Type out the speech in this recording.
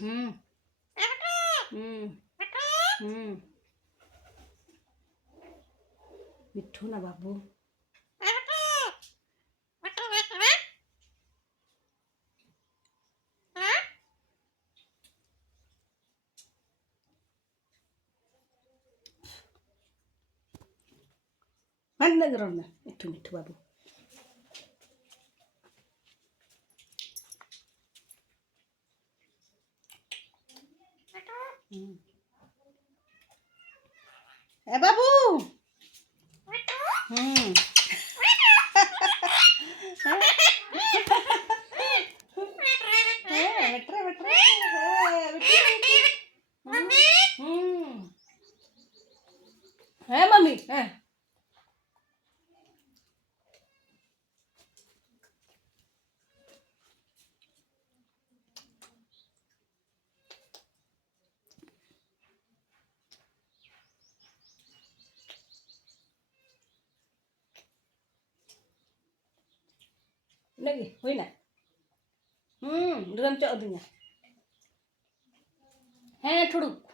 हम्म हम्म हम्म मिठू ना बाबू mana gerona itu miठू बाबू बाबू mummy lagi wina dalam cok dunya थोडं